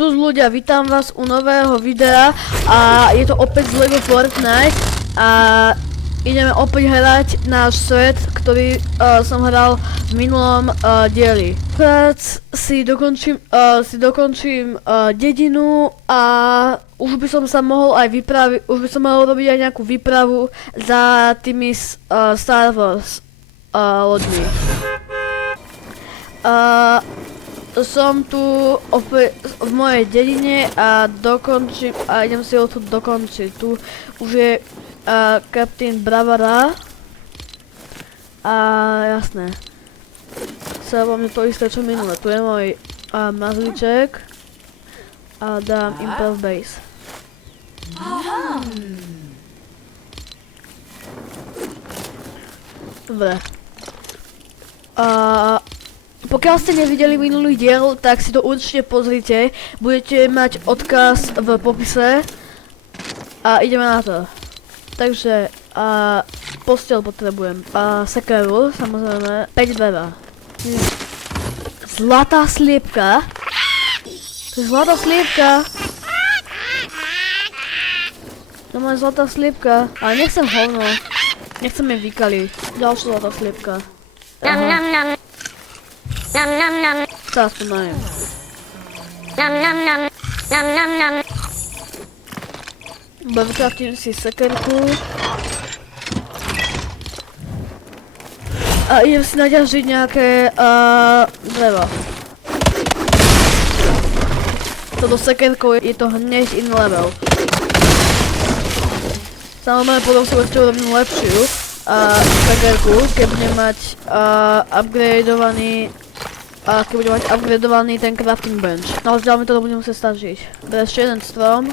Čus ľudia, vítam vás u nového videa a je to opäť z LEGO Fortnite a ideme opäť hrať náš svet, ktorý som hral v minulom dieli. Si dokončím dedinu a už by som sa mohol aj vypraviť, už by som mohol robiť aj nejakú výpravu za tými Star Wars loďmi. Som tu opäť v mojej dedine a idem si ho tu dokončiť. Tu už je kapitán Bravara a jasné. Sa vo mne to isté čo minule. Tu je môj mazlíček a dám Impel Base. Dobre. Pokiaľ ste nevideli minulý diel, tak si to určite pozrite. Budete mať odkaz v popise. A ideme na to. Takže, posteľ potrebujem. Sekeru, samozrejme. 5 dreva. Zlatá sliepka. To je zlatá sliepka. To má zlatá sliepka. Ale nechcem hovno. Nechcem je vykali. Ďalšia zlatá sliepka. Aha. Teraz to majem. Vykraftím si sekerku. A idem si naťažiť nejaké dreva. Toto sekerkou je to hneď iný level. Samozrejme potom si ešte urobím lepšiu sekerku, keď budem mať keď budem mať upgradeovaný ten crafting bench. No ale zďalej mi to budem musieť stažiť. Ešte jeden strom.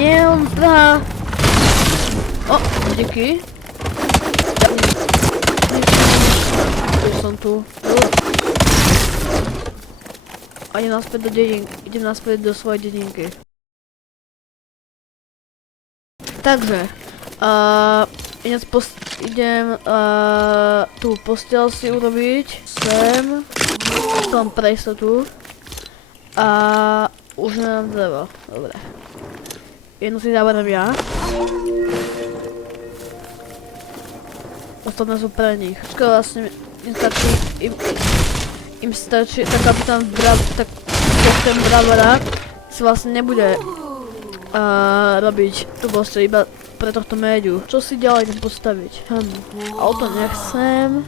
Nie, on zdrhá. O, díky. Už som tu. A idem naspäť do dedinky. Idem naspäť do svojej dedinky. Takže, idem tú posteľ si urobiť sem, tom preistotu a už nemám drevo, dobre. Jednu si záberem ja. Ostatné sú pre nich. Škoda vlastne im stačí, tak kapitán Bravara si vlastne nebude robiť tú posteľ iba pre tohto médiu. Čo si ďalej idem postaviť? Auto nechcem.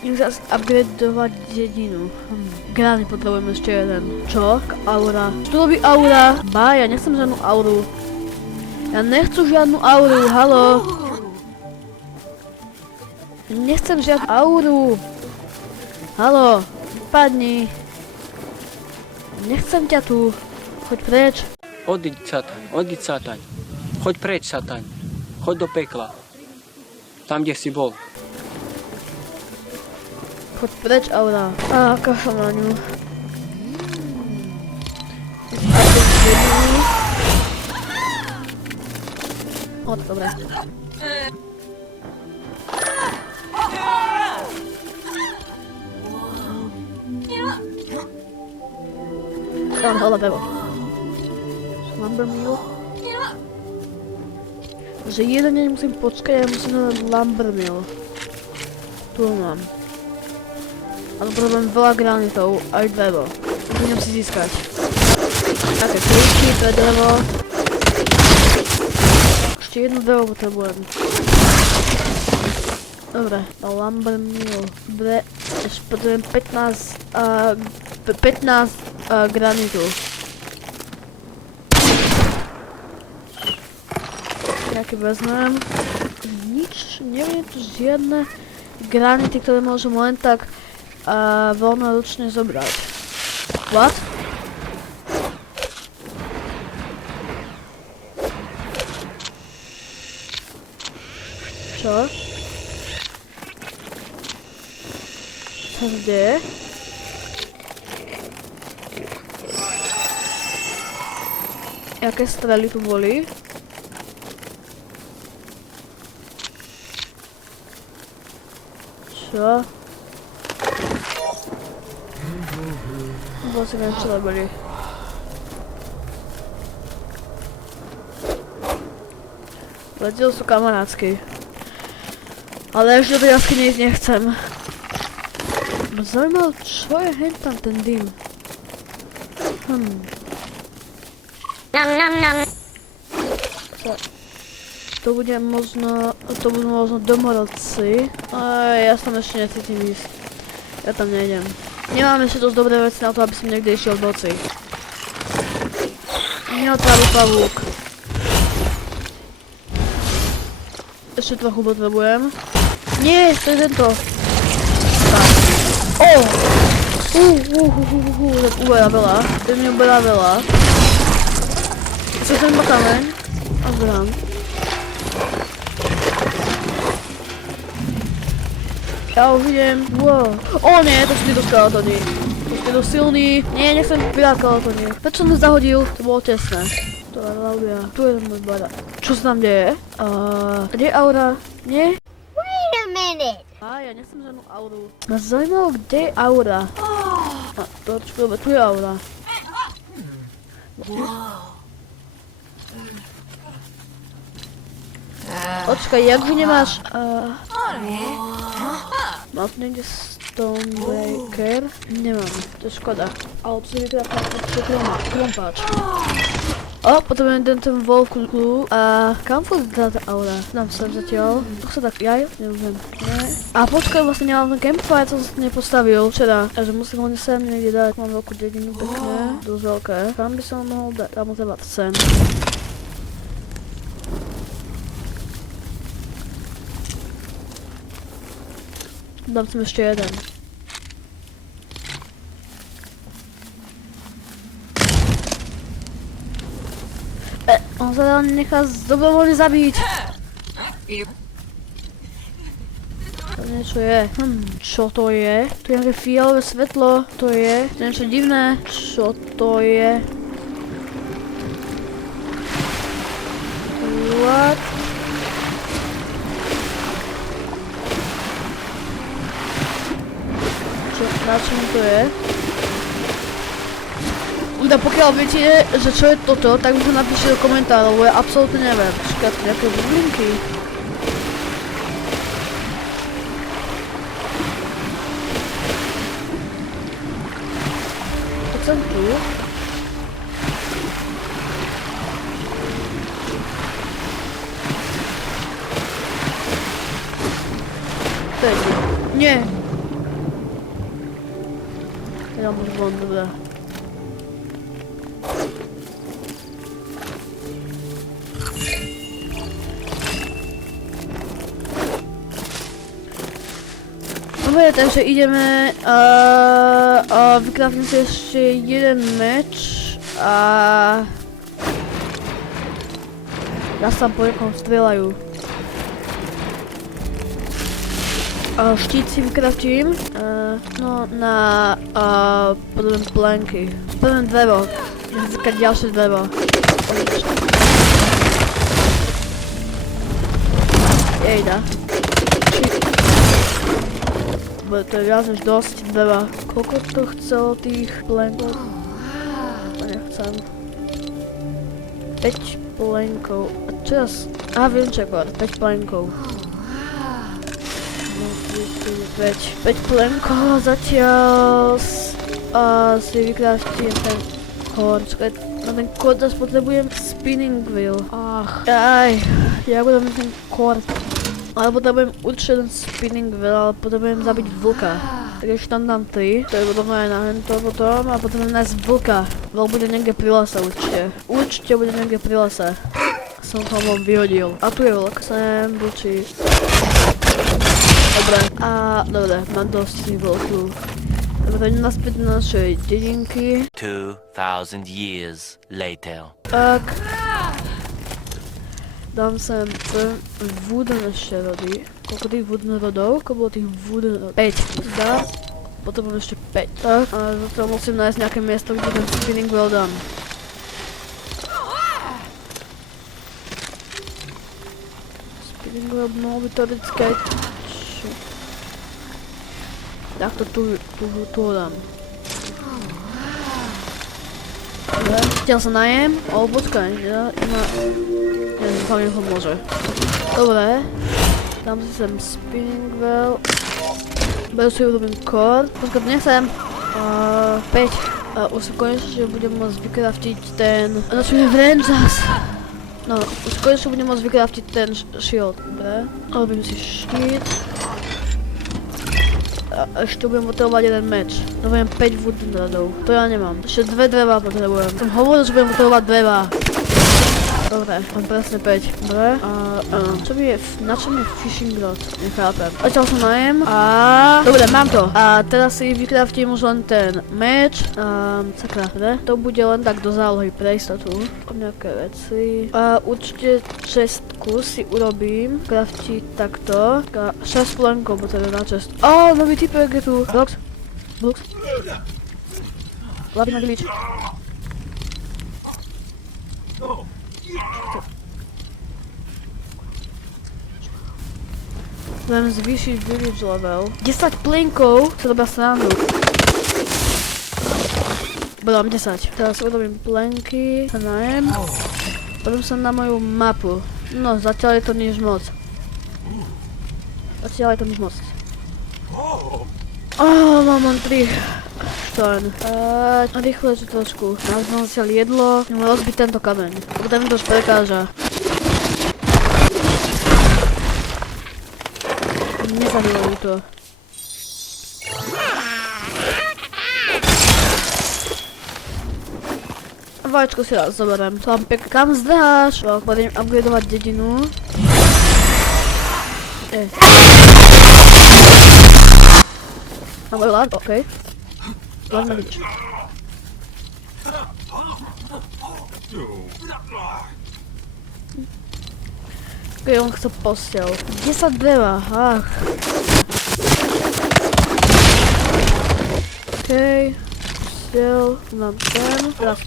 Idem zase upgradeovať dedinu. Grány potrebujem ešte jeden. Čo? Aura. Čo robí aura? Ba, ja nechcem žiadnu auru. Ja nechcem žiadnu auru, halo. Nechcem žiadnu auru. Halo, padni. Nechcem ťa tu. Choď preč. Odiď sataň. Choď preč, sataň. Choď do pekla. Tam, kde si bol. Choď preč, aura. Kašľam na ňu. Dobre. Mám hľadá pevo. Lumber mill. Že jeden deň musím počkať a musím hľadať lumber mill. Tu ho mám. Ale potrebujem veľa granitov aj drevo. Budem si získať. Také klíčky, to je drevo. Ešte jedno drevo potrebujem. Dobre, lumber mill. Dobre, ešte potrebujem 15 granitu. Nejaké vezmem. Nič, neviem tu žiadne granity, ktoré môžem len tak voľnoručne zobrať. What? Čo? Čo sa deje? Jaké strely tu boli? Čo? Vôbec neviem, čo robili. Zatiaľ sú kamarátsky. Ale ešte do tej jaskyne ísť nechcem. Ma zaujímavé, čo je hentam ten dym. To budú možno domorodci. Ja tam ešte necítim ísť. Ja tam nejdem. Nemám ešte dosť dobré veci na to, aby som niekde išiel v noci. Neotrávi pavúk. Ešte trochu potrebujem. Nie, to je tento. Tak. Tak uberá veľa. To mi uberá veľa. Čo ten ma kameň? A zbrám. Ja už idem. Wow. Nie, to sú títo skeletóny. To sú títo silní. Nie, nechcem pirát skeletóny. Prečo som to zahodil? To bolo tesné. To je hlavia. Tu je môj barák. Čo sa tam deje? Kde je aura? Nie? Wait a minute. Ja nechcem žiadnu auru. Ma zaujímalo, kde je aura. Počkaj, tu je aura. Počkaj, jak vy nemáš... Máš niekde Stonebreaker? Nemám, to je škoda. Ale tu si vykrát krompáč. Potrebujem ten wolf clue. Kam furt tá aura? Dám sem zatiaľ. To sa tak jaj? Neviem. Nie. Počkaj, vlastne nemám ten campfire, co som nepostavil včera. Takže musím ho sem niekde dať. Mám veľkú dedinu pekné. Dosť veľké. Kam by som mohol dať? Dám ho treba sem. Dám sem ešte jeden. On sa nechá dobrovoľne zabiť. To niečo je. Čo to je? Tu je nejaké fialové svetlo. To je niečo divné. Čo to je? What? Na čom to je? Pokiaľ viete, že čo je toto, tak mi to napíšte do komentárov, ja absolútne neviem. Počkaj, nejaké bublinky. To som tu. To je tu. Nie. Ja môžem von, dobré. Dobre, takže ideme vykrafím si ešte jeden meč a ja sa po niekom strieľajú. Štít si vykraftím, no na potom planky. Potom drevo, nechcem získať ďalšie drevo. Jejda. To je viac než dosť dreva. Koľko to chcelo tých plankov? To nechcem. 5 plankov. A čas? Viem čo, 5 plankov. 5 plankov zatiaľ si vykraftím ten kód. Na ten kód zase potrebujem spinning wheel. Ja budem ten kód. Ale potrebujem určite ten spinning wheel, ale potrebujem zabiť vlka. Tak ešte tam dám 3, to je potom aj na hento potom a potrebujem nájsť vlka. Vlk bude niekde pri lese určite. Určite bude niekde pri lese. Som ho vám vyhodil. A tu je vlk, sem bučí. Dobre, dobre, mám dosť tých vlkov. Dobre, idem naspäť do našej dedinky. 2000 years later. Tak. Dám sem wooden ešte rody. Koľko tých wooden rodov? Koľko bolo tých wooden rodov? 5. Dá. Potrebujem ešte 5. Tak. A zatiaľ musím nájsť nejaké miesto, kde ten spinning wheel dám. Spinning wheel mohol byť teoreticky aj... Tak to tu ho dám. Dobre, zatiaľ sa najem. O, počkaj, ja ima... Neviem, dúfam, mi pomôže. Dobre. Dám si sem spinning well. Beru si urobím core. Počkaj, nechcem. 5. Už sa konečne budem môcť vykraftiť ten... No čo je vrem zas. No, už konečne budem môcť vykraftiť ten shield. Dobre. Robím si štít. A ešte budem potrebovať jeden meč. Dovolím 5 wooden radov. To ja nemám. Ešte 2 dreva potrebujem. Som hovoril, že budem potrebovať dreva. Dobre, mám presne 5. Dobre. Na čo mi je fishing rod? Nechápem. Začal som najem a... Dobre, mám to. A teraz si vykraftím už len ten meč. Sakra, dobre. To bude len tak do zálohy pre istotu. Nejaké veci. Určite čestku si urobím. Kraftiť takto. 6 plenkov potrebujem na čest. Nový typek je tu. Blocks. Lavina glitch. Budem zvýšiť village level. 10 plinkov sa robia srandu. Mám 10. Teraz urobím plenky, sa najem. Potom sa na moju mapu. No, zatiaľ je to nič moc. Mám 3. Rýchle trošku. Mám zatiaľ jedlo. Môžem rozbiť tento kameň. Potom mi to už prekáža. Nezabilo mi to. Vačko si raz zoberiem. To mám kam zdráš? Budem upgradovať dedinu. Mám veľa, okej. Len nič. Okej, on chce posteľ. 10 dreva, Okej. Posteľ, mám ten. Teraz.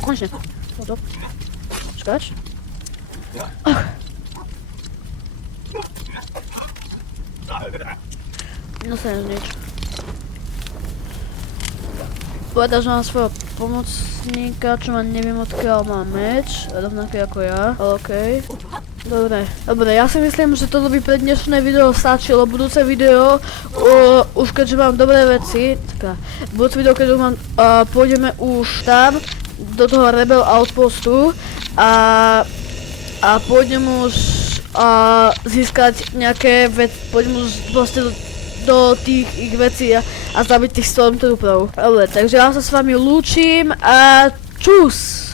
Konečne. No to. Čakáš? No sa nič. Povedal, že mám svojho pomocníka, čo ma neviem odkiaľ má meč, rovnaký ako ja, ale okej. Dobre, ja si myslím, že toto by pre dnešné video stačilo, budúce video, už keďže mám dobré veci, budúce video, keď mám, pôjdeme už tam, do toho Rebel Outpostu a pôjdem už získať nejaké veci, pôjdem už proste do tých ich vecí a zabiť tých Stormtrooperov. Dobre, takže ja sa s vami lúčim a čus!